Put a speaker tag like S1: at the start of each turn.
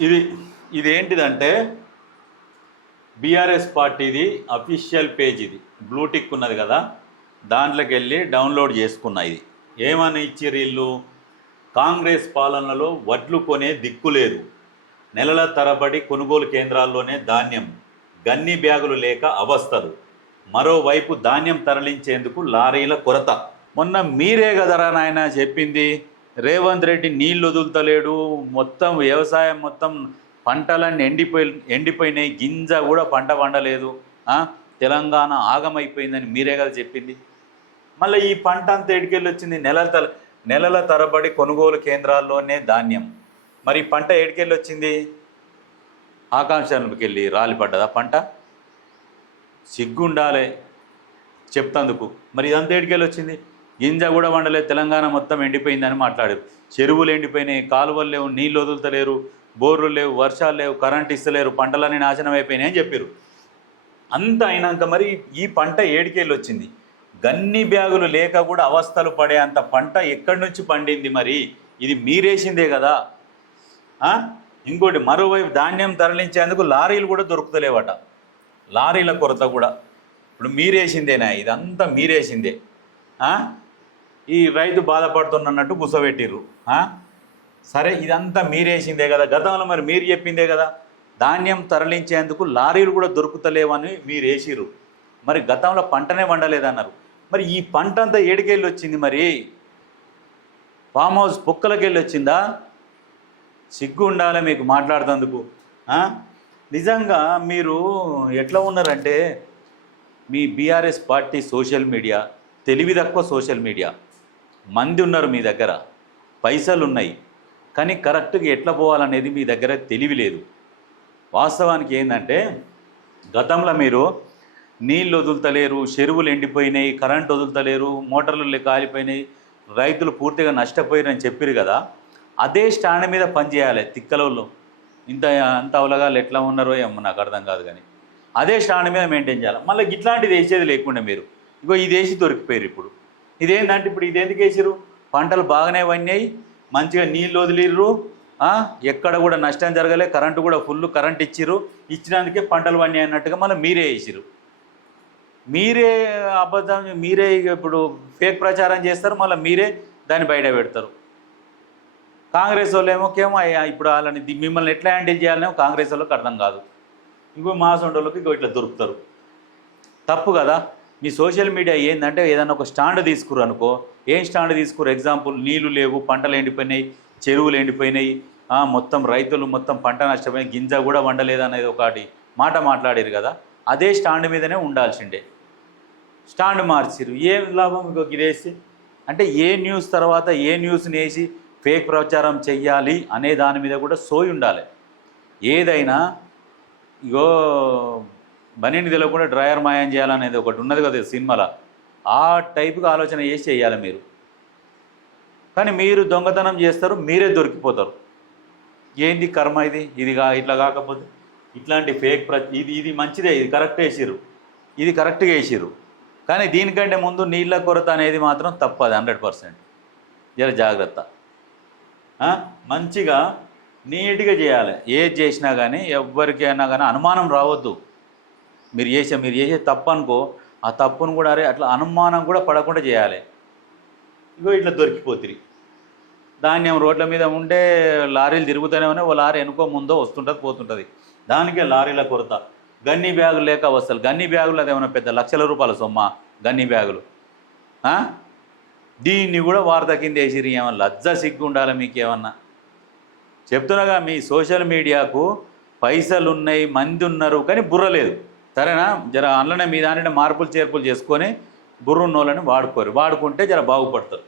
S1: ఇది ఇది ఏంటిదంటే బీఆర్ఎస్ పార్టీది అఫీషియల్ పేజ్ ఇది. బ్లూటిక్ ఉన్నది కదా దాంట్లోకి వెళ్ళి డౌన్లోడ్ చేసుకున్నా ఇది. ఏమని ఇచ్చిర్రు వీళ్ళు? కాంగ్రెస్ పాలనలో వడ్లు కొనే దిక్కు లేదు. నెలల తరబడి కొనుగోలు కేంద్రాల్లోనే ధాన్యం గన్ని బ్యాగులు లేక అవస్థలు. మరోవైపు ధాన్యం తరలించేందుకు లారీల కొరత. మొన్న మీరే కదరా నాయన చెప్పింది? రేవంత్ రెడ్డి నీళ్ళు వదులుతలేడు మొత్తం వ్యవసాయం మొత్తం పంటలన్నీ ఎండిపోయి ఎండిపోయినాయి గింజ కూడా పంట పండలేదు తెలంగాణ ఆగమైపోయిందని మీరే కదా చెప్పింది. మళ్ళీ ఈ పంట అంతా ఎడికెళ్ళి వచ్చింది నెలల తల నెలల తరబడి కొనుగోలు కేంద్రాల్లోనే ధాన్యం. మరి పంట ఎడికెళ్ళి వచ్చింది ఆకాంక్షలకు వెళ్ళి రాలిపడ్డదా పంట? సిగ్గుండాలే చెప్తందుకు. మరి ఇదంతా ఎడికెళ్ళి వచ్చింది గింజ కూడా వండలే తెలంగాణ మొత్తం ఎండిపోయిందని మాట్లాడారు. చెరువులు ఎండిపోయినాయి కాలువలు లేవు నీళ్ళు వదులుతలేరు బోర్లు లేవు వర్షాలు లేవు కరెంట్ ఇస్తలేరు పంటలన్నీ నాశనం అయిపోయినాయి అని చెప్పారు. అంత అయినాక మరి ఈ పంట ఏడికెళ్ళి వచ్చింది గన్ని బ్యాగులు లేక కూడా అవస్థలు పడే అంత పంట ఎక్కడి నుంచి పండింది మరి? ఇది మీరేసిందే కదా. ఇంకోటి మరోవైపు ధాన్యం తరలించేందుకు లారీలు కూడా దొరుకుతలేవట. లారీల కొరత కూడా. ఇప్పుడు మీరేసిందేనా? ఇదంతా మీరేసిందే. ఈ రైతు బాధపడుతున్నట్టు గుసబెట్టిర్రు. సరే ఇదంతా మీరేసిందే కదా. గతంలో మరి మీరు చెప్పిందే కదా. ధాన్యం తరలించేందుకు లారీలు కూడా దొరుకుతలేవని మీరు వేసిర్రు మరి గతంలో పంటనే వండలేదన్నారు మరి ఈ పంట అంతా ఏడికెళ్ళి వచ్చింది మరి? ఫామ్ హౌస్ పుక్కలకెళ్ళి వచ్చిందా సిగ్గు ఉండాలి మీకు మాట్లాడుతందుకు. నిజంగా మీరు ఎట్లా ఉన్నారంటే మీ బీఆర్ఎస్ పార్టీ సోషల్ మీడియా తెలివి తక్కువ సోషల్ మీడియా. మంది ఉన్నారు మీ దగ్గర పైసలు ఉన్నాయి కానీ కరెక్ట్గా ఎట్లా పోవాలనేది మీ దగ్గర తెలివి లేదు. వాస్తవానికి ఏంటంటే గతంలో మీరు నీళ్ళు వదులుతలేరు చెరువులు ఎండిపోయినాయి కరెంట్ వదులుతలేరు మోటార్లు కాలిపోయినాయి రైతులు పూర్తిగా నష్టపోయారని చెప్పారు కదా అదే స్టాండ్ మీద పనిచేయాలి తిక్కలలో ఇంత అంత అవలగాలు ఎట్లా ఉన్నారో ఏమో నాకు అర్థం కాదు కానీ. అదే స్టాండ్ మీద మెయింటైన్ చేయాలి. మళ్ళీ ఇట్లాంటిది వేసేది లేకుండా మీరు. ఇగో ఈ దేశి దొరికిపోయారు ఇప్పుడు. ఇదేంటంటే ఇప్పుడు ఇది ఎందుకు వేసిరు పంటలు బాగానే వన్నాయి మంచిగా నీళ్ళు వదిలిర్రు ఎక్కడ కూడా నష్టం జరగలే కరెంటు కూడా ఫుల్ కరెంట్ ఇచ్చిర్రు ఇచ్చినందుకే పంటలు వన్నాయి అన్నట్టుగా మళ్ళీ మీరే వేసిరు మీరే అబద్ధం మీరే ఇక ఇప్పుడు ఫేక్ ప్రచారం చేస్తారు మళ్ళీ మీరే దాన్ని బయట పెడతారు. కాంగ్రెస్ వాళ్ళు ఏమో కేమో ఇప్పుడు వాళ్ళని మిమ్మల్ని ఎట్లా హ్యాండిల్ చేయాలనేమో కాంగ్రెస్ వాళ్ళకి అర్థం కాదు. ఇంకో మా సొంటోళ్ళకి ఇట్లా దొరుకుతారు. తప్పు కదా? మీ సోషల్ మీడియా ఏంటంటే ఏదైనా ఒక స్టాండ్ తీసుకురు అనుకో. ఏం స్టాండ్ తీసుకురు ఎగ్జాంపుల్ నీళ్ళు లేవు పంటలు ఎండిపోయినాయి చెరువులు ఎండిపోయినాయి మొత్తం రైతులు మొత్తం పంట నష్టపోయి గింజ కూడా వండలేదు అనేది ఒకటి మాట మాట్లాడారు కదా. అదే స్టాండ్ మీదనే ఉండాల్సిండే స్టాండ్ మార్చిరు ఏం లాభం ఇంకో గిరేసి అంటే ఏ న్యూస్ తర్వాత ఏ న్యూస్ని వేసి ఫేక్ ప్రచారం చెయ్యాలి అనే దాని మీద కూడా సోయి ఉండాలి. ఏదైనా ఇగో బనీని తెలియకుండా డ్రైయర్ మాయం చేయాలనేది ఒకటి ఉన్నది కదా సినిమాలో. ఆ టైప్గా ఆలోచన చేసి చేయాలి మీరు. కానీ మీరు దొంగతనం చేస్తారు మీరే దొరికిపోతారు. ఏంది కర్మ ఇది? ఇది కా ఇట్లా కాకపోతే? ఇట్లాంటి ఫేక్ ప్ర ఇది ఇది మంచిదే ఇది కరెక్ట్ వేసిరు ఇది కరెక్ట్గా వేసిరు కానీ దీనికంటే ముందు నీళ్ళ కొరత అనేది మాత్రం తప్పదు హండ్రెడ్ పర్సెంట్. జర జాగ్రత్త. మంచిగా నీట్గా చేయాలి. ఏది చేసినా కానీ ఎవరికైనా కానీ అనుమానం రావద్దు. మీరు చేసే మీరు చేసే తప్పు అనుకో ఆ తప్పును కూడా అరే అట్లా అనుమానం కూడా పడకుండా చేయాలి. ఇగో ఇట్లా దొరికిపోతుంది ధాన్యం రోడ్ల మీద ఉంటే లారీలు తిరుగుతూనే ఉన్నాయి. ఓ లారీ వెనుకో ముందో వస్తుంటుంది పోతుంటుంది. దానికే లారీల కొరత. గన్ని బ్యాగులు లేక వస్తారు గన్ని బ్యాగులు అదేమైనా పెద్ద లక్షల రూపాయల సొమ్మ గన్ని బ్యాగులు. దీన్ని కూడా వార్త కింద వేసిరి. ఏమన్నా లజ్జ సిగ్గు ఉండాలి మీకు ఏమన్నా చెప్తున్నాగా మీ సోషల్ మీడియాకు పైసలు ఉన్నాయి మంది ఉన్నారు కానీ బుర్ర లేదు. సరేనా? జర అందులోనే మీ దానిని మార్పులు చేర్పులు చేసుకొని బుర్రున్నోళ్ళని వాడుకోరు. వాడుకుంటే జర బాగుపడతారు.